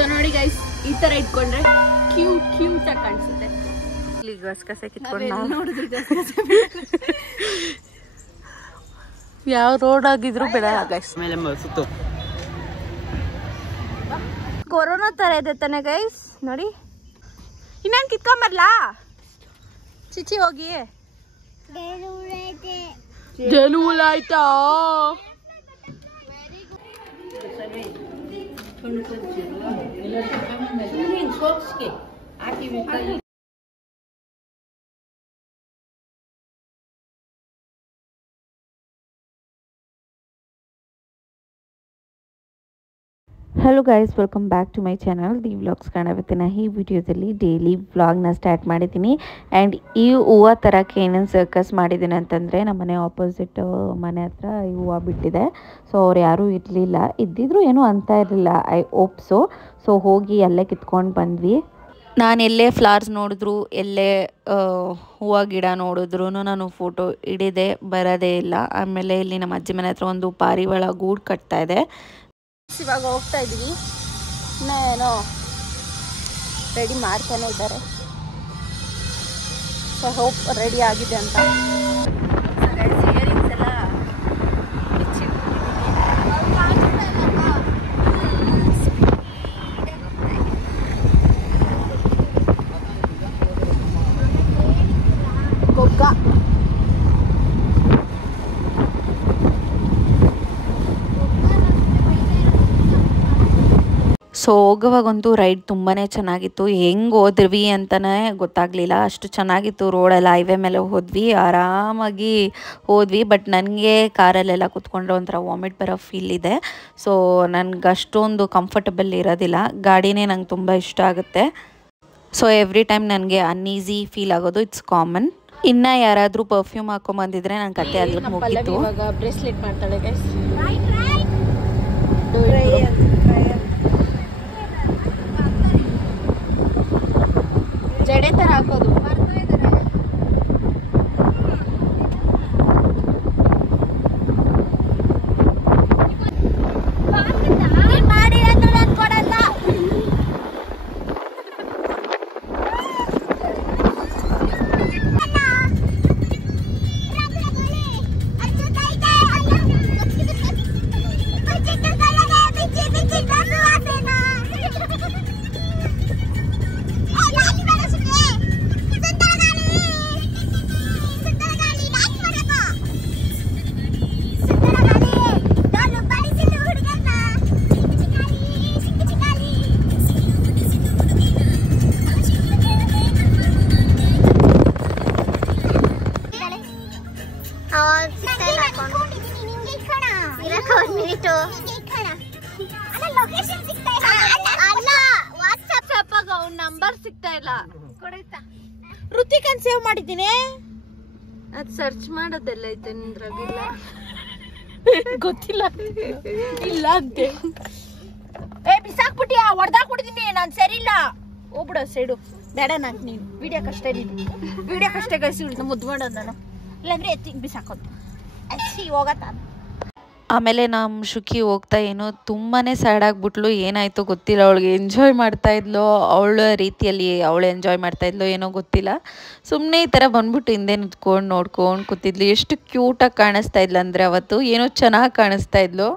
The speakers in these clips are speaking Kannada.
ಸೊ ನೋಡಿ ಗೈಸ್, ಈ ತರ ಇಟ್ಕೊಂಡ್ರೆ ಕ್ಯೂಟ್ ಆಗಿ ಕಾಣಿಸುತ್ತೆ. ಇಲ್ಲಿ ಗಸಗಸೆ ಕಿತ್ಕೊಂಡು ನೋಡಿದ್ರೆ ಗಸಗಸೆ ಯಾವ ರೋಡ್ ಆಗಿದ್ರು ಬೇಡ ಗೈಸ್. ಕೊರೋನಾ ತರ ಇದೆ ತಾನೆ ಗೈಸ್, ನೋಡಿ. ಇನ್ನೇನ್ ಕಿತ್ಕೊಂಬರ್ಲಾ ಚಿಚಿ ಹೋಗಿ? ಜಲೂಲ್ ಆಯ್ತಾ? Hello guys, welcome back to my channel the vlogs ಕಾಣವತ್ತಿನ. ಈ ವಿಡಿಯೋದಲ್ಲಿ ಡೈಲಿ ವ್ಲಾಗ್ನ ಸ್ಟಾರ್ಟ್ ಮಾಡಿದ್ದೀನಿ. ಆ್ಯಂಡ್ ಈ ಹೂವು ತರಕ್ಕೆ ಏನೇನು ಸರ್ಕಸ್ ಮಾಡಿದ್ದೀನಿ ಅಂತಂದರೆ, ನಮ್ಮ ಮನೆ ಆಪೋಸಿಟ್ ಮನೆ ಹತ್ರ ಈ ಹೂವು ಬಿಟ್ಟಿದೆ. ಸೊ ಅವ್ರು ಯಾರೂ ಇರಲಿಲ್ಲ, ಇದ್ದಿದ್ರು ಏನೂ ಅಂತ ಇರಲಿಲ್ಲ, ಐ ಹೋಪ್ ಸೊ ಹೋಗಿ ಅಲ್ಲೇ ಕಿತ್ಕೊಂಡು ಬಂದ್ವಿ. ನಾನು ಎಲ್ಲೇ ಫ್ಲವರ್ಸ್ ನೋಡಿದ್ರು, ಎಲ್ಲೇ ಹೂವು ಗಿಡ ನೋಡಿದ್ರು ನಾನು ಫೋಟೋ ಹಿಡಿದೆ ಬರೋದೇ ಇಲ್ಲ. ಆಮೇಲೆ ಇಲ್ಲಿ ನಮ್ಮ ಅಜ್ಜಿ ಮನೆ ಹತ್ರ ಒಂದು ಪಾರಿವಾಳ ಗೂಡು ಕಟ್ತಾ ಇದೆ. ಇವಾಗ ಹೋಗ್ತಾ ಇದೀವಿ. ಇನ್ನೇನೋ ರೆಡಿ ಮಾಡ್ತಾನೆ ಇದ್ದಾರೆ. ಸೊ ಹೋಪ್ ರೆಡಿ ಆಗಿದೆ ಅಂತ. ಇಯರಿಂಗ್ಸ್ ಎಲ್ಲ ಗೊಗ್ಗ. ಸೊ ಹೋಗೋವಾಗಂತೂ ರೈಡ್ ತುಂಬಾ ಚೆನ್ನಾಗಿತ್ತು. ಹೆಂಗೆ ಹೋದ್ವಿ ಅಂತಲೇ ಗೊತ್ತಾಗಲಿಲ್ಲ, ಅಷ್ಟು ಚೆನ್ನಾಗಿತ್ತು. ರೋಡೆಲ್ಲ ಹೈವೇ ಮೇಲೆ ಹೋದ್ವಿ, ಆರಾಮಾಗಿ ಹೋದ್ವಿ. ಬಟ್ ನನಗೆ ಕಾರಲ್ಲೆಲ್ಲ ಕೂತ್ಕೊಂಡ್ರೆ ಒಂಥರ ವಾಮಿಟ್ ಬರೋ ಫೀಲ್ ಇದೆ. ಸೊ ನನಗೆ ಅಷ್ಟೊಂದು ಕಂಫರ್ಟಬಲ್ ಇರೋದಿಲ್ಲ. ಗಾಡಿನೇ ನಂಗೆ ತುಂಬ ಇಷ್ಟ ಆಗುತ್ತೆ. ಸೊ ಎವ್ರಿ ಟೈಮ್ ನನಗೆ ಅನ್ಈಸಿ ಫೀಲ್ ಆಗೋದು ಇಟ್ಸ್ ಕಾಮನ್. ಇನ್ನು ಯಾರಾದರೂ ಪರ್ಫ್ಯೂಮ್ ಹಾಕೊಂಬಂದಿದ್ರೆ ನನ್ನ ಕತೆ ಅಲ್ಲಿಗೆ ಮುಗಿತು. ಇವಾಗ ಬ್ರೇಸ್ಲೆಟ್ ಮಾಡ್ತಾಳೆ ಗೈಸ್. ಜಡೆ ತರ ಹಾಕೋದು. ನಂಬರ್ ಸಿಗ್ತಾ ಇಲ್ಲ. ಋತಿಕನ್ ಸೇವ್ ಮಾಡಿದ್ದೀನಿ. ಅದ್ ಸರ್ಚ್ ಮಾಡೋದೆಲ್ಲ ಐತೆ ನಿಂದ್ರಾಗಿಲ್ಲ. ಗೊತ್ತಿಲ್ಲ ಇಲ್ಲ ಅಂತೆ. ಬಿಸಾಕ್ಬಿಟ್ಟಿಯಾ? ಹೊಡೆದಾಕ್ಬಿಡ್ತೀನಿ ನಾನು. ಸರಿ ಇಲ್ಲ, ಹೋಗ್ಬಿಡ ಸೈಡು. ಬೇಡ ನಂಗೆ ನೀನು ವಿಡಿಯೋ ಕಷ್ಟ ವಿಡಿಯೋ ಕಷ್ಟ ಕಳಿಸಿ ಮುದ್ದು ಮಾಡೋದು ನಾನು. ಇಲ್ಲಾಂದ್ರೆ ಎತ್ತಿ ಬಿಸಾಕೋದು ಅಚ್ಚಿ ಹೋಗತ್ತ. ಆಮೇಲೆ ನಮ್ಮ ಶುಕಿ ಹೋಗ್ತಾ ಏನೋ ತುಂಬಾ ಸ್ಯಾಡ್ ಆಗಿಬಿಟ್ಲು. ಏನಾಯಿತು ಗೊತ್ತಿಲ್ಲ, ಅವಳಿಗೆ ಎಂಜಾಯ್ ಮಾಡ್ತಾಯಿದ್ಲು, ಅವಳ ರೀತಿಯಲ್ಲಿ ಅವಳು ಎಂಜಾಯ್ ಮಾಡ್ತಾಯಿದ್ಲು ಏನೋ ಗೊತ್ತಿಲ್ಲ. ಸುಮ್ಮನೆ ಈ ಥರ ಬಂದ್ಬಿಟ್ಟು ಹಿಂದೆ ನಿಂತ್ಕೊಂಡು ನೋಡ್ಕೊಂಡು ಕೂತಿದ್ಲು. ಎಷ್ಟು ಕ್ಯೂಟಾಗಿ ಕಾಣಿಸ್ತಾ ಇದ್ಲು ಅಂದರೆ ಅವತ್ತು ಏನೋ ಚೆನ್ನಾಗಿ ಕಾಣಿಸ್ತಾ ಇದ್ಲು.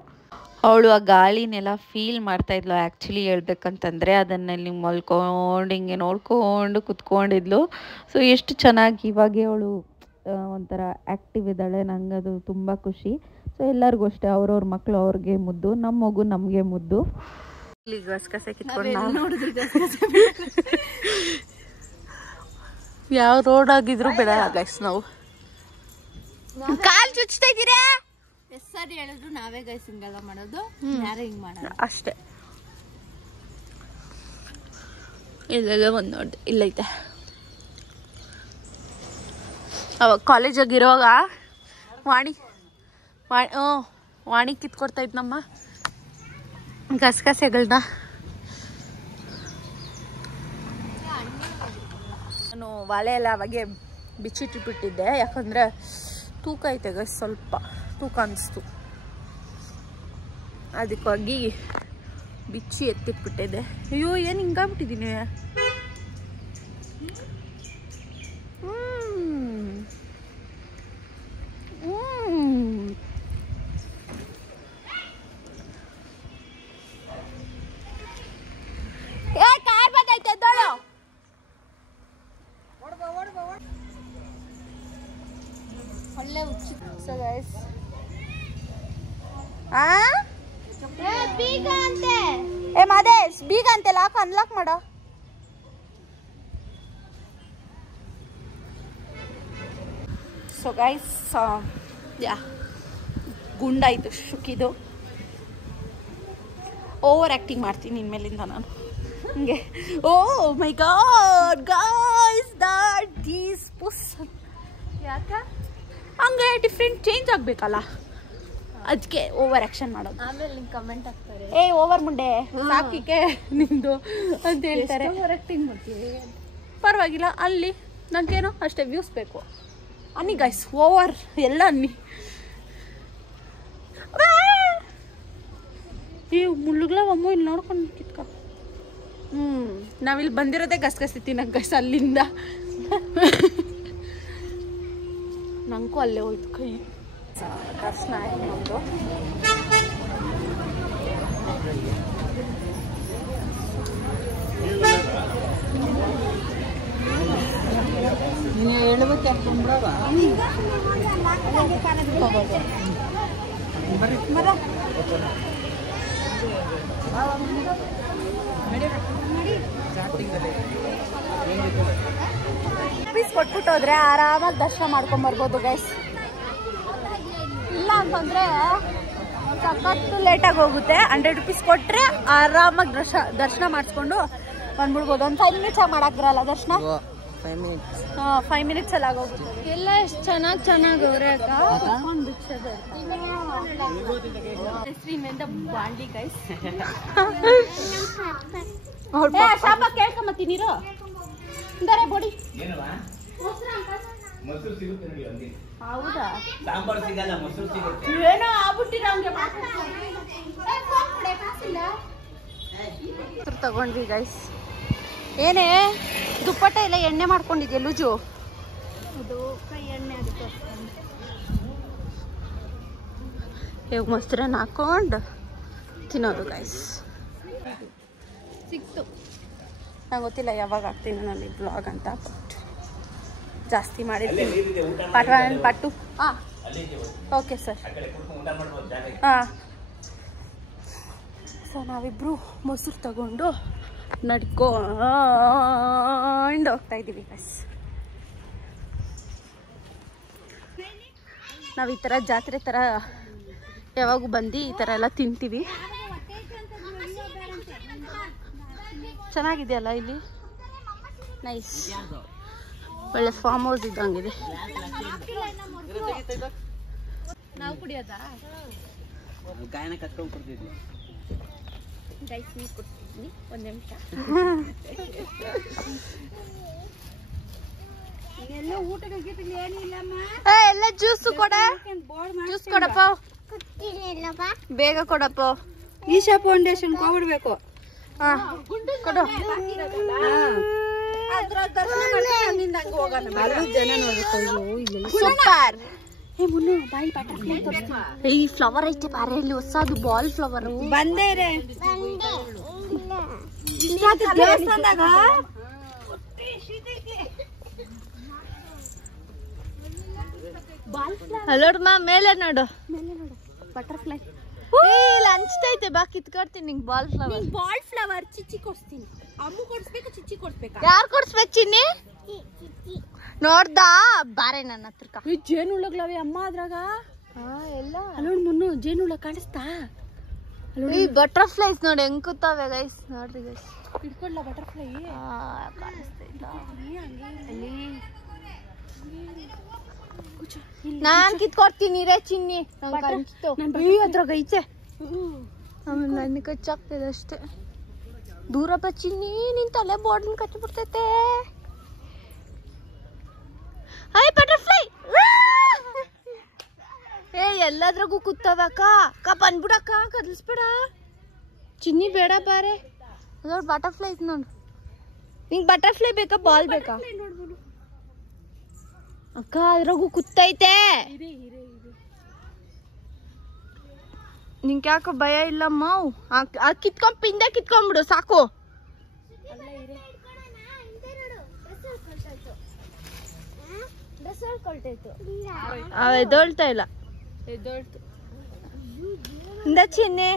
ಅವಳು ಆ ಗಾಳಿನೆಲ್ಲ ಫೀಲ್ ಮಾಡ್ತಾಯಿದ್ಲು. ಆ್ಯಕ್ಚುಲಿ ಹೇಳ್ಬೇಕಂತಂದರೆ ಅದನ್ನಲ್ಲಿ ಮಲ್ಕೊಂಡು ಹಿಂಗೆ ನೋಡ್ಕೊಂಡು ಕೂತ್ಕೊಂಡಿದ್ಲು. ಸೊ ಎಷ್ಟು ಚೆನ್ನಾಗಿ ಇವಾಗೆ ಅವಳು ಒಂಥರ ಆ್ಯಕ್ಟಿವ್ ಇದ್ದಾಳೆ. ನಂಗೆ ಅದು ತುಂಬ ಖುಷಿ. ಸೊ ಎಲ್ಲರಿಗೂ ಅಷ್ಟೇ, ಅವ್ರವ್ರ ಮಕ್ಕಳು ಅವ್ರಿಗೆ ಮುದ್ದು, ನಮ್ಮ ಮಗು ನಮಗೆ ಮುದ್ದು. ಇಲ್ಲಿ ಗಸಗಸೆ ಕಿತ್ಕೊಂಡು ನೋಡಿದ್ರೆ ಯಾವ ರೋಡ್ ಆಗಿದ್ರು ಬೇಡ ಗೈಸ್. ನಾವು ಕಾಲ್ ಚುಚ್ತಾ ಇದ್ದೀರಾ? ಸರಿ ಹೇಳಿದ್ರು ನಾವೇ ಗೈಸ್ ಹಿಂಗೆಲ್ಲ ಮಾಡೋದು, ಯಾರು ಹಿಂಗ್ ಮಾಡೋದು ಅಷ್ಟೇ. ಇಲ್ಲೆಲ್ಲ ಒಂದು ನೋಡಿ, ಇಲ್ಲೈತೆ. ಅವಾಗ ಕಾಲೇಜಾಗಿರುವಾಗ ವಾಣಿ ಕಿತ್ಕೊಡ್ತಾ ಇತ್ತು ನಮ್ಮ ಗಸಗಸೆಗಳನ್ನ. ನಾನು ಒಲೆ ಎಲ್ಲ ಅವಾಗೆ ಬಿಚ್ಚಿಟ್ಟಿಬಿಟ್ಟಿದ್ದೆ, ಯಾಕಂದರೆ ತೂಕ ಐತೆ ಗೈಸ್, ಸ್ವಲ್ಪ ತೂಕ ಅನಿಸ್ತು. ಅದಕ್ಕಾಗಿ ಬಿಚ್ಚಿ ಎತ್ತಿಟ್ಬಿಟ್ಟಿದೆ. ಅಯ್ಯೋ ಏನು ಹಿಂಗಾಗ್ಬಿಟ್ಟಿದ್ದೀನಿ. ಕಾರ್ ಬಂದೈತೆ ಎದ್ದೋಳು. ಒಳ್ಳೆ ಹುಚ್ಚು. ಸೊ ಗೈಸ್ ಬೀಗ ಅಂತೆ. ಏ ಮಾದೇಶ್ ಬೀಗ ಅಂತೆ, ಲಾಕ್ ಅನ್ಲಾಕ್ ಮಾಡೋ. ಸೊ ಗೈಸ್ ಯಾ ಗುಂಡಾಯ್ತು ಶುಕಿದು. ಓವರ್ ಆ್ಯಕ್ಟಿಂಗ್ ಮಾಡ್ತೀನಿ ಇನ್ಮೇಲಿಂದ ನಾನು ಹಂಗೆ. ಓ ಮೈ ಗಾಡ್ ಗೈಸ್ ದಟ್ ಈಸ್ ಪುಸ್. ಯಾಕೆ ಹಂಗೆ ಡಿಫ್ರೆಂಟ್ ಚೇಂಜ್ ಆಗಬೇಕಲ್ಲ, ಅದಕ್ಕೆ ಓವರ್ ಆ್ಯಕ್ಷನ್ ಮಾಡೋದು. ಆಮೇಲೆ ನಿಂಗೆ ಕಮೆಂಟ್ ಹಾಕ್ತಾರೆ, ಏ ಓವರ್ ಮುಂಡೆ ಸಾಕಿಕೆ ನಿಂದು ಅಂತ ಹೇಳ್ತಾರೆ. ಓವರ್ ಆ್ಯಕ್ಟಿಂಗ್ ಮಾಡ್ತೀವಿ. ಪರವಾಗಿಲ್ಲ, ಅಲ್ಲಿ ನನಗೇನೋ ಅಷ್ಟೇ ವ್ಯೂಸ್ ಬೇಕು. ಅನ್ನಿ ಗೈಸ್ ಓವರ್ ಎಲ್ಲ ಅನ್ನಿ. ಈ ಮುಳ್ಳುಗಳ ಅಮ್ಮ ಇಲ್ಲಿ ನೋಡ್ಕೊಂಡು ಕಿತ್ಕ. ನಾವಿಲ್ಲಿ ಬಂದಿರೋದೇ ಗಸಗಸಿ ತಿನ್ನಕ್ಕೆ ಗೈಸ್ ಅಲ್ಲಿಂದ. ನಂಗೂ ಅಲ್ಲೇ ಹೋಯ್ತು ಕೈ. ದರ್ಶನ ಆಯ್ತು ನಮ್ಮದು. ಪೀಸ್ ಕೊಟ್ಬಿಟ್ಟು ಹೋದ್ರೆ ಆರಾಮಾಗಿ ದರ್ಶನ ಮಾಡ್ಕೊಂಡ್ ಬರ್ಬೋದು ಗೈಸ್. ಇಲ್ಲ ಅಂತಂದ್ರೆ ಸಖತ್ತು ಲೇಟಾಗಿ ಹೋಗುತ್ತೆ. 100 ರೂಪೀಸ್ ಕೊಟ್ರೆ ಆರಾಮಾಗಿ ದರ್ಶನ ಮಾಡಿಸ್ಕೊಂಡು ಬಂದ್ಬಿಡ್ಬೋದು. ಒಂದು 5 ಮಿನಿಟ್ಸ್ ಮಾಡಕ್ ಬರಲ್ಲ ದರ್ಶನ. 5 ಮಿನಿಟ್ಸ್ ಅಲ್ಲಿ ಆಗೋಗುತ್ತೆ. ಎಲ್ಲ ಎಷ್ಟು ಚೆನ್ನಾಗಿ ಅವ್ರೆ ಅಕ್ಕ. ಹೆಸರಿನಿಂದ ಬಾಂಡಿ ಗೈಸ್. ಶಾಪ ಕೇಳ್ಕೊಂಬತ್ತೀನಿ ನೀರು ಬೋಡಿ. ಹೌದಾ ಸಾಂಬಾರ್ ಸಿಗಲ್ಲ, ಮೊಸರು ಸಿಗುತ್ತೆ. ಏನೋ ಆಗ್ಬಿಟ್ಟಿರ ತಗೊಂಡ್ವಿ ಗೈಸ್. ಏನೇ ದುಪ್ಪಟ್ಟ ಎಲ್ಲ ಎಣ್ಣೆ ಮಾಡ್ಕೊಂಡಿದ್ಯಾ ಲೂಜು? ಅದು ಕೈ ಎಣ್ಣೆ ಅದಕ್ಕೆ ಹೇಗೆ ಮೊಸರನ್ನ ಹಾಕೊಂಡು ತಿನ್ನೋದು ಗೈಸ್. ಸಿಕ್ತು. ನಂಗೆ ಗೊತ್ತಿಲ್ಲ ಯಾವಾಗ ಆಗ್ತೀನಿ ನಾನು ಬ್ಲಾಗ್ ಅಂತ, ಬಟ್ ಜಾಸ್ತಿ ಮಾಡಿರ್ತೀನಿ. ಪಟ್ಟು ಹಾಂ ಓಕೆ ಸರ್. ಹಾಂ ಸೊ ನಾವಿಬ್ರು ಮೊಸರು ತಗೊಂಡು ನಡ್ಕೊಂಡು ಹೋಗ್ತಾ ಇದ್ದೀವಿ ಗೈಸ್. ನಾವು ಈ ಥರ ಜಾತ್ರೆ ಥರ ಯಾವಾಗೂ ಬಂದು ಈ ಥರ ಎಲ್ಲ ತಿಂತೀವಿ. ಚೆನ್ನಾಗಿದೆಯಲ್ಲ ಇಲ್ಲಿ, ನೈಸ್. ಒಳ್ಳೆ ಫಾರ್ಮ್ ಹೌಸ್ ಇದ್ದಂಗಿದೆ. ನಾವು ಕುಡಿಯೋದಾ? ಗಾಯನ ಕಟ್ಕೊಂಡು ಕೊಡ್ತಿದ್ವಿ ಗೈಸ್, ನೀರು ಕೊಡ್ತಿದ್ವಿ. ಒಂದು ನಿಮಿಷ. ಎಲ್ಲ ಊಟಕ್ಕೆ ಏನಿಲ್ಲಮ್ಮ. ಎಲ್ಲ ಜ್ಯೂಸು ಕೊಡ, ಜ್ಯೂಸ್ ಕೊಡಪ್ಪ, ಬೇಗ ಕೊಡಪ್ಪ. ಈಶಾ ಫೌಂಡೇಶನ್ ಹೋಗ್ಬಿಡ್ಬೇಕು. ಕೊಡು. ಸೂಪರ್. ಈ ಫ್ಲವರ್ ಐತೆ ಬಾರೆ, ಇಲ್ಲಿ ಹೊಸದು ಬಾಲ್ ಫ್ಲವರ್ ಬಂದೇ ಇರೆ ದೇವಸ್ಥಾನದಾಗ. ನೋಡಮ್ಮ ಮೇಲೆ ನೋಡು, ಬಟರ್ಫ್ಲೈ ಇಲ್ಲಿ ಹಂಚ್ತೈತೆ. ಬಾ ಕಿತ್ಕೊಡ್ತೀನಿ ನಿಂಗೆ ಬಾಲ್ ಫ್ಲವರ್. ಬಾಲ್ ಫ್ಲವರ್ ಚಿಚ್ಚಿ ಕೊಡ್ತೀನಿ. ಅಮ್ಮು ಕೊಡ್ಸ್ಬೇಕು, ಚಿಚ್ಚಿ ಕೊಡ್ಸ್ಬೇಕಾ? ಯಾರು ಕೊಡ್ಸ್ಬೇಕು ಚಿನ್ನಿ? ನೋಡ್ದಾ ಬಾರೆ ನನ್ನ ಹತ್ರಕ. ಜೇನು ಹುಳಗ್ಲವೆ ಅಮ್ಮ ಅದ್ರಾಗ ಎಲ್ಲ. ಅಲ್ಲೋಡ್ ಮುನ್ನು ಜೇನು ಹುಳ ಕಾಣಿಸ್ತಾ? ಈ ಬಟರ್ಫ್ಲೈಸ್ ನೋಡಿ ಹೆಂಗ್ ಕೂತಾವೆ ಗೈಸ್. ನೋಡ್ರಿ ಗೈಸ್, ಹಿಡ್ಕೊಡ್ಲ ಬಟರ್ಫ್ಲೈ? ಕಾಣಿಸ್ತಾ ನಾನ್ ಕಿತ್ಕೊಡ್ತೀನಿ ರೇ ಚಿನ್ನಿ. ಅದ್ರಾಗ ಐತೆ, ನನ್ನ ಕಚ್ಚಾಗ್ತದೆ ಅಷ್ಟೇ. ದೂರ ಬಾ ಚಿನ್ನಿ, ನಿನ್ ತಲೆ ಬೋರ್ಡ್ ಕಚ್ಚಿ ಬಿಡ್ತೈತೆ. I butterfly. ಏ ಎಲ್ಲದ್ರಾಗೂ ಕೂತಾವ ಅಕ್ಕ. ಬಂದ್ಬಿಡಕ್ಕ, ಕದಲ್ಸ್ಬೇಡ. ಚಿನ್ನಿ ಬೇಡ ಬಾರೆ ಅದೊಂದು ಬಟರ್ಫ್ಲೈ ಐತೆ ನೋಡು. ನಿಂಗೆ ಬಟರ್ಫ್ಲೈ ಬೇಕಾ ಬಾಲ್ ಬೇಕಾ ಅಕ್ಕ? ಅದ್ರಾಗೂ ಕುತ್ತೈತೆ. ನಿಂಗೆ ಯಾಕೋ ಭಯ ಇಲ್ಲಮ್ಮ? ಕಿತ್ಕೊಂಡ್ ಪಿಂದೆ ಕಿತ್ಕೊಂಡ್ಬಿಡು ಸಾಕು. ಎದ್ದೊಳ್ತಾ ಇಲ್ಲ. ಇಂದ ಚಿನ್ನಿ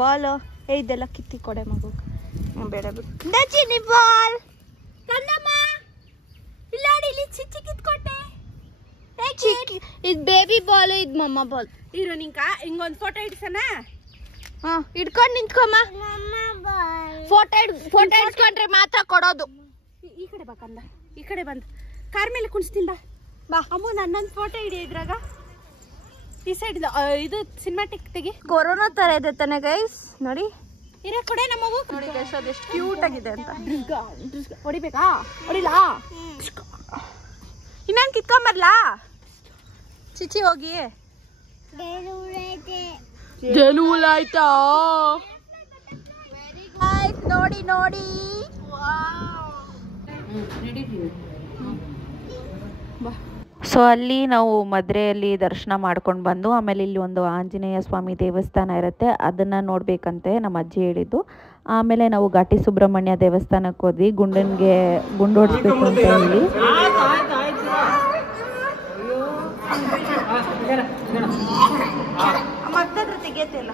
ಬಾಲ್ ಇದೆಲ್ಲ ಕಿತ್ತಿ ಕೊಡೆ ಮಗು. ಬೇಡ ಬಿಡು. ಇಂದ ಚಿನ್ನಿ ಬಾಲ್ ಕಂದಮ್ಮ ಇಲ್ಲ ನೋಡಿ ಇಲ್ಲಿ ಚಿಚ್ಚಿ ಕಿತ್ಕೊಟ್ಟೆ. ಇದು ಬೇಬಿ ಬಾಲ್, ಇದು ಮಮ್ಮ ಬಾಲ್. ಇರು ನಿಂಕ ಹಿಂಗೊಂದು ಫೋಟೋ ಇಡ್ಸಣ. ಹಾ ಇಟ್ಕೊಂಡು ನಿಂತ್ಕೊಮ್ಮ. ಫೋಟೋ ಇಡ್ಸ್ಕೊಂಡ್ರೆ ಮಾತ್ರ ಕೊಡೋದು. ಈ ಕಡೆ ಬಾ ಕಂದ, ಈ ಕಡೆ ಬಂದು ಕಾರ್ ಮೇಲೆ ಕುಣಿಸ್ತೀನಿ ಬಾ. ಬಾ ಅಮ್ಮ ನನ್ನೊಂದು ಫೋಟೋ ಇಡಿ ಇದ್ರಾಗ. ಈ ಸೈಡ್ ಇದು ಸಿನಿಮಾಟಿಕ್ ತೆಗಿ. ಕೊರೋನಾ ತರ ಇದೆ ತಾನೆ ಗೈಸ್ ನೋಡಿ. ಇರೇ ಕೊಡೆ ನಮ್ಮವು. ನೋಡಿ ಗೈಸ್ ಅದು ಎಷ್ಟು ಕ್ಯೂಟ್ ಆಗಿದೆ ಅಂತ. ಹೊಡಿಬೇಕಾ? ಹೊಡಿಲಾ? ಇನ್ನೇನು ಕಿತ್ಕೊಂಬರ್ಲಾ? ಚಿಚ್ಚಿ ಹೋಗಿ ಜಲೂಲಾಯ್ತಾ ನೋಡಿ ನೋಡಿ. ಸೊ ಅಲ್ಲಿ ನಾವು ಮದುವೆಯಲ್ಲಿ ದರ್ಶನ ಮಾಡ್ಕೊಂಡು ಬಂದು ಆಮೇಲೆ ಇಲ್ಲಿ ಒಂದು ಆಂಜನೇಯ ಸ್ವಾಮಿ ದೇವಸ್ಥಾನ ಇರುತ್ತೆ, ಅದನ್ನು ನೋಡಬೇಕಂತೆ ನಮ್ಮ ಅಜ್ಜಿ ಹೇಳಿದ್ದು. ಆಮೇಲೆ ನಾವು ಘಾಟಿ ಸುಬ್ರಹ್ಮಣ್ಯ ದೇವಸ್ಥಾನಕ್ಕೆ ಹೋದ್ವಿ. ಗುಂಡನಿಗೆ ಗುಂಡು ಹೊಡಿಸ್ಬೇಕು ಅಂತ ಹೇಳಿ. ಮತ್ತದ್ರ ತೆಗಿಯತ್ತಿಲ್ಲ.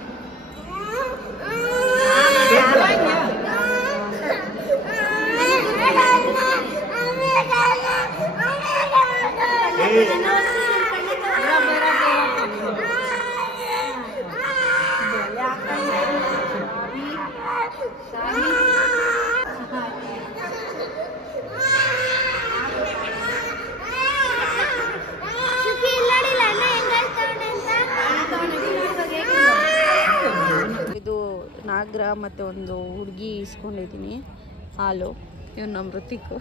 ಇದು ನಾಗರ ಮತ್ತೆ ಒಂದು ಹುಡುಗಿ ಇಸ್ಕೊಂಡಿದ್ದೀನಿ ಹಾಲು. ಇವ್ನು ನಮ್ಮ ಋತಿಕು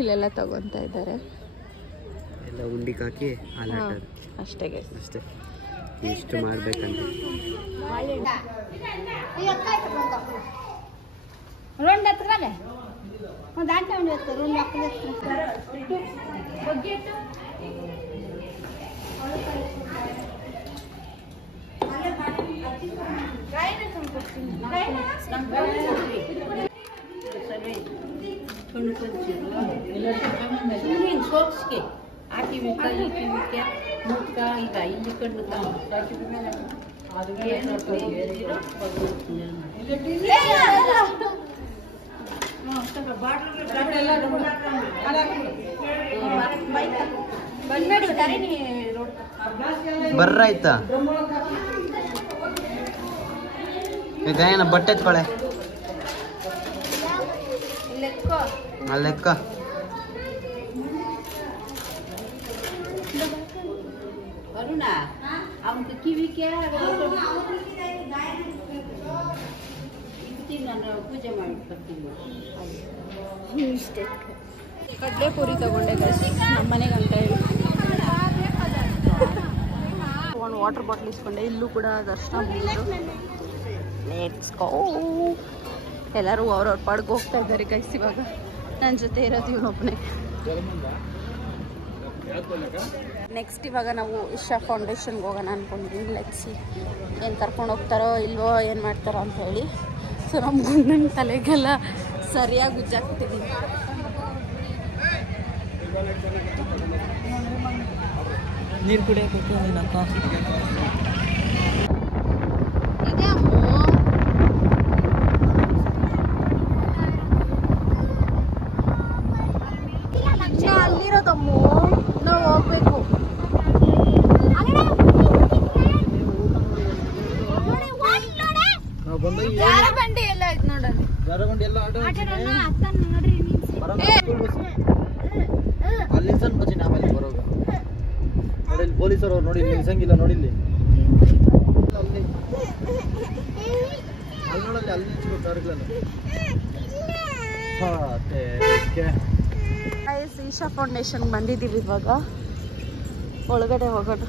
ಇಲ್ಲೆಲ್ಲ ತಗೊಂತ ಇದ್ದಾರೆ. ಎಲ್ಲ ಉಂಡಿ ಹಾಕಿ ಅಷ್ಟೇ ಗೈಸ್. ಅಷ್ಟೇ ಇಷ್ಟು ಮಾಡ್ಬೇಕಂತ. ರೊಂಡ್ ಹತ್ರಲ್ಲ ಒಂದು ಆಟ ಒಂದು ರೊಂಡ್ ಹಾಕಿದ್ರೆ ಸೋಕ್ಸ್ಗೆ ಹಾಕಿ ಮುಟ್ಕ ಈಗ ಇಲ್ಲಿ ಕಂಡು ಬರ್ರಾಯ್ತಾ ಗಾಯನ ಬಟ್ಟೆ ಎತ್ಕೊಳೆ ಅಲ್ಲೆಕ್ಕ. ಅರುಣ ಅವನ ಕಿವಿಗೆ ನಾನು ಪೂಜೆ ಮಾಡಿ ಬರ್ತೀನಿ. ಕಡಲೆ ಪೂರಿ ತಗೊಂಡೆ ಗೈಸ್ ನಮ್ಮ ಮನೆಗೆ ಅಂತ ಹೇಳಿ. ಒಂದು ವಾಟರ್ ಬಾಟ್ಲ್ ಇಸ್ಕೊಂಡೆ. ಇಲ್ಲೂ ಕೂಡ ದರ್ಶನ ಮುಗಿದು ಲೆಟ್ಸ್ ಗೋ. ಎಲ್ಲರೂ ಅವ್ರವ್ರ ಪಾಡ್ಗೆ ಹೋಗ್ತಾ ಇದ್ದಾರೆ ಗೈಸ್. ಇವಾಗ ನನ್ನ ಜೊತೆ ಇರೋದು ಇವನೊಬ್ಬನೇ. ನೆಕ್ಸ್ಟ್ ಇವಾಗ ನಾವು ಇಶಾ ಫೌಂಡೇಶನ್ಗೆ ಹೋಗೋಣ ಅಂದ್ಕೊಂಡಿದ್ದೀನಿ. ಲೆಟ್ಸ್ ಏನು ಕರ್ಕೊಂಡು ಹೋಗ್ತಾರೋ ಇಲ್ವೋ ಏನು ಮಾಡ್ತಾರೋ ಅಂತ ಹೇಳಿ. ಸೊ ನಮ್ಮ ಗುಂಡನ ತಲೆಗೆಲ್ಲ ಸರಿಯಾಗಿ ಉಜ್ಜಾಕ್ತಿದ್ದೀನಿ. ನೀರು ಕುಡಿಯೋಕೆ ನೀನಕ್ಕ ಅಲ್ಲಿರೋದಮ್ಮು ನಾವು ಹೋಗ್ಬೇಕು. ಜಾರಬಂಡಿ ಎಲ್ಲ ಐತೆ ನೋಡಲ್ಲಿ. ಜಾರಬಂಡಿ ಎಲ್ಲ ಅಲ್ಲಿ ಸಣ್ಣ ಬಚ್ಚಿನ ಆಮೇಲೆ ಬರೋಗ ನೋಡಿ ಪೊಲೀಸರು ನೋಡಿ ನಿಲ್ಸಂಗಿಲ್ಲ. ನೋಡಿಲ್ಲಿ ಅಲ್ಲಿ ನೋಡಲ್ಲಿ ಅಲ್ಲಿ ನಿಲ್ಸ್ಬೇಕು ಕಾರ್ಗಳನ್ನು. ಈಶಾ ಫೌಂಡೇಶನ್ಗೆ ಬಂದಿದ್ದೀವಿ. ಇವಾಗ ಒಳಗಡೆ ಹೋಗೋಣ.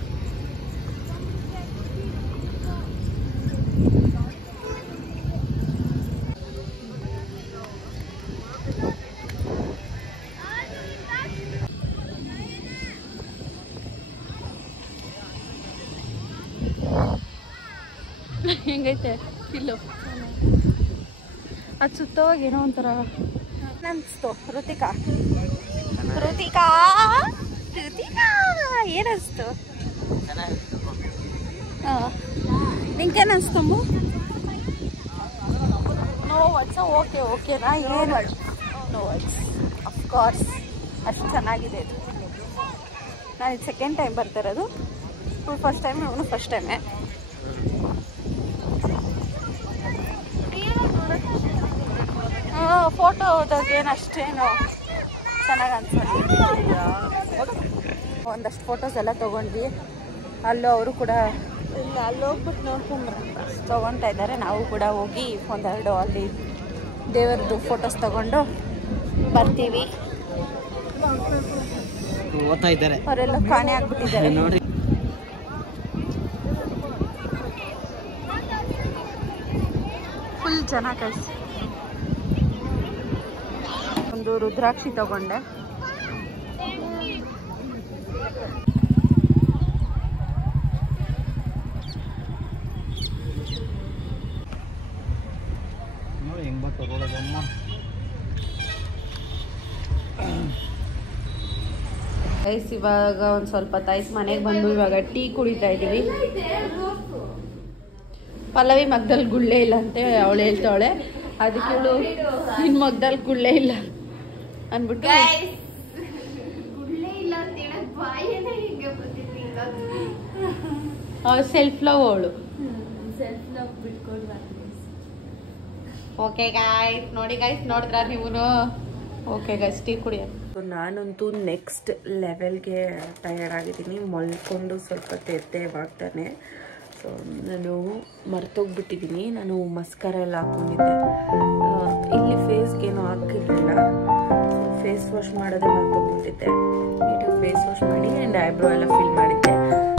ಹೆಂಗೈತೆ ಫಿಲ್ಲು ಅದು ಸುತ್ತೋವಾಗ ಏನೋ ಒಂಥರ ಅನಿಸ್ತು Ruthika Ruthika Ruthika ಏನಿಸ್ತು ನಿಂಗೇನು ಅನಿಸ್ತಂಬು no words okay ಓಕೆನಾ ಏನು ನೋ ವರ್ಡ್ಸ್ ಅಫ್ಕೋರ್ಸ್ ಅಷ್ಟು ಚೆನ್ನಾಗಿದೆ ಇದು ನಾನು ಇದು ಸೆಕೆಂಡ್ ಟೈಮ್ ಬರ್ತಿರೋದು ಫಸ್ಟ್ ಟೈಮ್ ಇವನು ಫಸ್ಟ್ ಟೈಮೇ ಫೋಟೋದಾಗ ಏನು ಅಷ್ಟೇನು ಚೆನ್ನಾಗಿ ಅನ್ಸಲ್ಲ ಒಂದಷ್ಟು ಫೋಟೋಸ್ ಎಲ್ಲ ತೊಗೊಂಡ್ವಿ ಅಲ್ಲೂ ಅವರು ಕೂಡ ಇಲ್ಲ ಅಲ್ಲಿ ಹೋಗ್ಬಿಟ್ಟು ನೋಡ್ಕೊಂಡು ತೊಗೊತಾ ಇದ್ದಾರೆ ನಾವು ಕೂಡ ಹೋಗಿ ಒಂದೆರಡು ಅಲ್ಲಿ ದೇವರದ್ದು ಫೋಟೋಸ್ ತೊಗೊಂಡು ಬರ್ತೀವಿ ಓದ್ತಾ ಇದ್ದಾರೆ ಅವರೆಲ್ಲ ಕಾಣೆ ಆಗ್ಬಿಟ್ಟಿದ್ದಾರೆ ನೋಡಿ ಫುಲ್ ಚೆನ್ನಾಗಿ ಕಳಿಸಿ ಒಂದು ರುದ್ರಾಕ್ಷಿ ತಗೊಂಡೆ ನೋಡಿ ಹೆಂಗ್ ಬರ್ತಾವ ರೋಡಲ್ಲಿ ಅಮ್ಮ ಗೈಸ್ ಇವಾಗ ಒಂದು ಸ್ವಲ್ಪ ತಾಯ್ಸ್ ಮನೆಗೆ ಬಂದು ಇವಾಗ ಟೀ ಕುಡಿತಾ ಇದ್ದೀವಿ ಪಲ್ಲವಿ ಮಗ್ದಲ್ಲಿ ಗುಳ್ಳೆ ಇಲ್ಲ ಅಂತೆ ಅವಳು ಹೇಳ್ತಾವಳೆ ಅದಕ್ಕೆ ಇವಳು ನಿನ್ನ ಮಗ್ದಲ್ಲಿ ಗುಳ್ಳೆ ಇಲ್ಲ ಅಂದ್ಬಿಟ್ಟು ಸೆಲ್ಫ್ ಲವ್ ಅವಳು ಓಕೆ ಗಾಯ್ಸ್ ನೋಡಿ ಗಾಯ್ಸ್ ನೋಡಿದ್ರ ನೀವು ಓಕೆ ಗಾಯ್ಸ್ ಟೀ ಕುಡಿಯೋದು ನಾನಂತೂ ನೆಕ್ಸ್ಟ್ ಲೆವೆಲ್ಗೆ ಟಯರ್ಡ್ ಆಗಿದ್ದೀನಿ ಮಲ್ಕೊಂಡು ಸ್ವಲ್ಪ ತೆವ್ವಾಗ್ತಾನೆ ಸೊ ನಾನು ಮರ್ತೋಗ್ಬಿಟ್ಟಿದ್ದೀನಿ ನಾನು ಮಸ್ಕರ ಎಲ್ಲ ಹಾಕ್ಕೊಂಡಿದ್ದೆ ಇಲ್ಲಿ ಫೇಸ್ಗೇನು ಹಾಕಿರಲಿಲ್ಲ ಫೇಸ್ ವಾಶ್ ಮಾಡೋದೇ ಮರ್ತೋಗ್ಬಿಟ್ಟಿದ್ದೆ ನೀಟಾಗಿ ಫೇಸ್ ವಾಶ್ ಮಾಡಿ ಆ್ಯಂಡ್ ಐಬ್ರೋ ಎಲ್ಲ ಫಿಲ್ ಮಾಡಿದ್ದೆ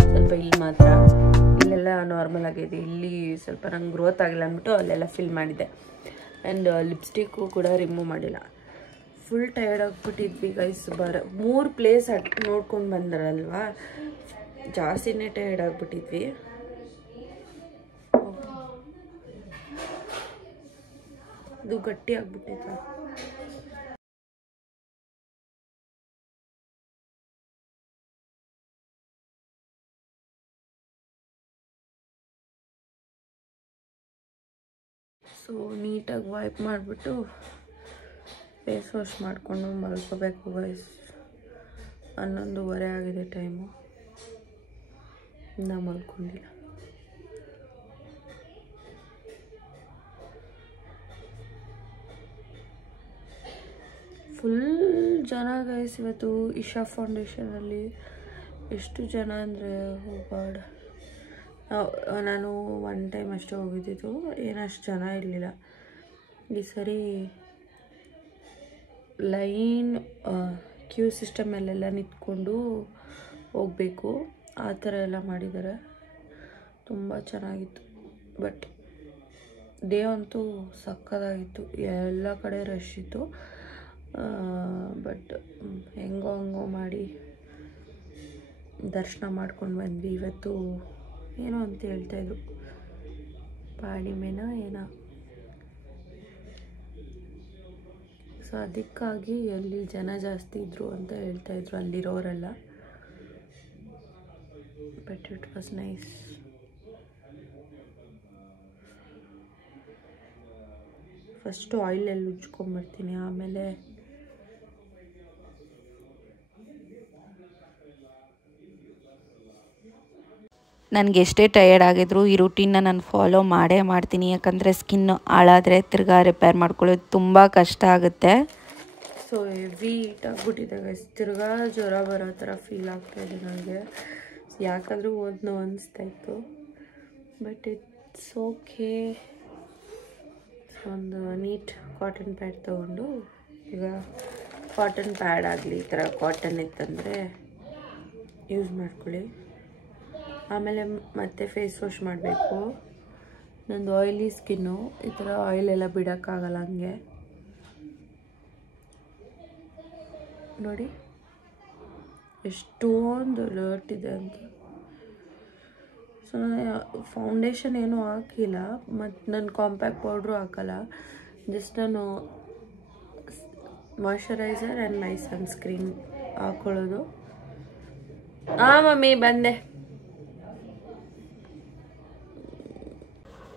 ಸ್ವಲ್ಪ ಇಲ್ಲಿ ಮಾತ್ರ ಇಲ್ಲೆಲ್ಲ ನಾರ್ಮಲ್ ಆಗಿದೆ ಇಲ್ಲಿ ಸ್ವಲ್ಪ ನಂಗೆ ಗ್ರೋತ್ ಆಗಿಲ್ಲ ಅಂದ್ಬಿಟ್ಟು ಅಲ್ಲೆಲ್ಲ ಫಿಲ್ ಮಾಡಿದ್ದೆ ಆ್ಯಂಡ್ ಲಿಪ್ಸ್ಟಿಕ್ಕು ಕೂಡ ರಿಮೂವ್ ಮಾಡಿಲ್ಲ ಫುಲ್ ಟಯರ್ಡ್ ಆಗಿಬಿಟ್ಟಿದ್ವಿ ಗೈಸ್ 3 ಪ್ಲೇಸ್ ನೋಡ್ಕೊಂಡು ಬಂದ್ರಲ್ವಾ ಜಾಸ್ತಿನೇ ಟಯರ್ಡ್ ಆಗಿಬಿಟ್ಟಿದ್ವಿ ಇದು ಗಟ್ಟಿ ಆಗ್ಬಿಟ್ಟಿತ್ತು ಸೊ ನೀಟಾಗಿ ವೈಪ್ ಮಾಡಿಬಿಟ್ಟು ಫೇಸ್ ವಾಶ್ ಮಾಡಿಕೊಂಡು ಮಲ್ಕೋಬೇಕು ಗೈಸ್ 11:30 ಆಗಿದೆ ಟೈಮು ಇನ್ನೂ ಮಲ್ಕೊಂಡಿಲ್ಲ ಫುಲ್ ಜನ ಗೈಸ್ ಇವತ್ತು ಇಶಾ ಫೌಂಡೇಶನಲ್ಲಿ ಎಷ್ಟು ಜನ ಅಂದರೆ ಗಾಡ್ ನಾನು ಒನ್ ಟೈಮ್ ಅಷ್ಟೇ ಹೋಗಿದ್ದಿದ್ದು ಏನಷ್ಟು ಜನ ಇರಲಿಲ್ಲ ಈ ಸರಿ ಲೈನ್ ಕ್ಯೂ ಸಿಸ್ಟಮಲ್ಲೆಲ್ಲ ನಿಂತ್ಕೊಂಡು ಹೋಗಬೇಕು ಆ ಥರ ಎಲ್ಲ ಮಾಡಿದ್ದಾರೆ ತುಂಬ ಚೆನ್ನಾಗಿತ್ತು ಬಟ್ ಡೇ ಅಂತೂ ಸಕ್ಕತ್ತಾಗಿತ್ತು ಎಲ್ಲ ಕಡೆ ರಶ್ ಇತ್ತು ಬಟ್ ಹೆಂಗೋ ಹಂಗೋ ಮಾಡಿ ದರ್ಶನ ಮಾಡ್ಕೊಂಡು ಬಂದ್ವಿ ಇವತ್ತು ಏನೋ ಅಂತ ಹೇಳ್ತಾಯಿದ್ರು ಪಾಣಿಮೆನೋ ಏನೋ ಸೊ ಅದಕ್ಕಾಗಿ ಅಲ್ಲಿ ಜನ ಜಾಸ್ತಿ ಇದ್ದರು ಅಂತ ಹೇಳ್ತಾಯಿದ್ರು ಅಲ್ಲಿರೋರೆಲ್ಲ but it was nice first ಆಯಿಲೆಲ್ಲಿ ಉಜ್ಕೊಂಬರ್ತೀನಿ ಆಮೇಲೆ ನನಗೆ ಎಷ್ಟೇ ಟಯರ್ಡ್ ಆಗಿದ್ರು ಈ ರೂಟೀನ್ನ ನಾನು ಫಾಲೋ ಮಾಡೇ ಮಾಡ್ತೀನಿ ಯಾಕಂದರೆ ಸ್ಕಿನ್ ಹಾಳಾದರೆ ತಿರ್ಗಾ ರಿಪೇರ್ ಮಾಡ್ಕೊಳ್ಳೋದು ತುಂಬ ಕಷ್ಟ ಆಗುತ್ತೆ ಸೊ ಹೆವಿ ಹೀಟ್ ಆಗಿಬಿಟ್ಟಿದೆ ಗೈಸ್ ತಿರ್ಗಾ ಜ್ವರ ಬರೋ ಥರ ಫೀಲ್ ಆಗ್ತಾಯಿದೆ ನನಗೆ ಯಾಕಾದರೂ ಓದ್ನೋ ಅನಿಸ್ತಾಯಿತ್ತು ಬಟ್ ಇಟ್ಸ್ ಓಕೆ ಒಂದು ನೀಟ್ ಕಾಟನ್ ಪ್ಯಾಡ್ ತೊಗೊಂಡು ಈಗ ಕಾಟನ್ ಪ್ಯಾಡ್ ಆಗಲಿ ಈ ಥರ ಕಾಟನ್ ಇತ್ತಂದರೆ ಯೂಸ್ ಮಾಡ್ಕೊಳ್ಳಿ ಆಮೇಲೆ ಮತ್ತೆ ಫೇಸ್ ವಾಶ್ ಮಾಡಬೇಕು ನಂದು ಆಯಿಲಿ ಸ್ಕಿನ್ನು ಈ ಥರ ಆಯಿಲೆಲ್ಲ ಬಿಡೋಕ್ಕಾಗಲ್ಲ ಹಂಗೆ ನೋಡಿ ಎಷ್ಟೊಂದು ಅಲರ್ಟ್ ಇದೆ ಅಂತ ಸೊ ಸೊ ಫೌಂಡೇಶನ್ ಏನೂ ಹಾಕಿಲ್ಲ ಮತ್ತು ನಾನು ಕಾಂಪ್ಯಾಕ್ಟ್ ಪೌಡ್ರು ಹಾಕಲ್ಲ. ಜಸ್ಟ್ ನಾನು ಮಾಯ್ಶ್ಚರೈಸರ್ ಆ್ಯಂಡ್ ಮೈ ಸನ್ಸ್ಕ್ರೀನ್ ಹಾಕ್ಕೊಳ್ಳೋದು. ಮಮ್ಮಿ ಬಂದೆ.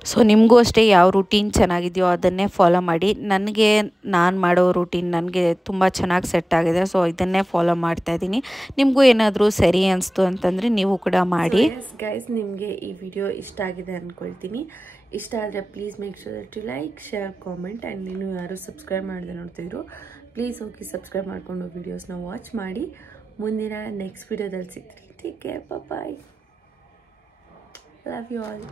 ಸೊ ನಿಮಗೂ ಅಷ್ಟೇ ಯಾವ ರೂಟೀನ್ ಚೆನ್ನಾಗಿದೆಯೋ ಅದನ್ನೇ ಫಾಲೋ ಮಾಡಿ. ನನಗೆ ನಾನು ಮಾಡೋ ರೂಟೀನ್ ನನಗೆ ತುಂಬ ಚೆನ್ನಾಗಿ ಸೆಟ್ ಆಗಿದೆ. ಸೊ ಇದನ್ನೇ ಫಾಲೋ ಮಾಡ್ತಾಯಿದ್ದೀನಿ. ನಿಮಗೂ ಏನಾದರೂ ಸರಿ ಅನಿಸ್ತು ಅಂತಂದರೆ ನೀವು ಕೂಡ ಮಾಡಿ. ಗೈಸ್, ನಿಮಗೆ ಈ ವಿಡಿಯೋ ಇಷ್ಟ ಆಗಿದೆ ಅಂದ್ಕೊಳ್ತೀನಿ. ಇಷ್ಟ ಆದರೆ please make sure that you like, share, comment. And ನೀವು ಯಾರು ಸಬ್ಸ್ಕ್ರೈಬ್ ಮಾಡದೆ ನೋಡ್ತಿದ್ರು ಪ್ಲೀಸ್ ಹೋಗಿ ಸಬ್ಸ್ಕ್ರೈಬ್ ಮಾಡಿಕೊಂಡು ವೀಡಿಯೋಸ್ನ ವಾಚ್ ಮಾಡಿ. ಮುಂದಿನ ನೆಕ್ಸ್ಟ್ ವಿಡಿಯೋದಲ್ಲಿ ಸಿಗ್ತೀನಿ. Take care, bye. Love you all.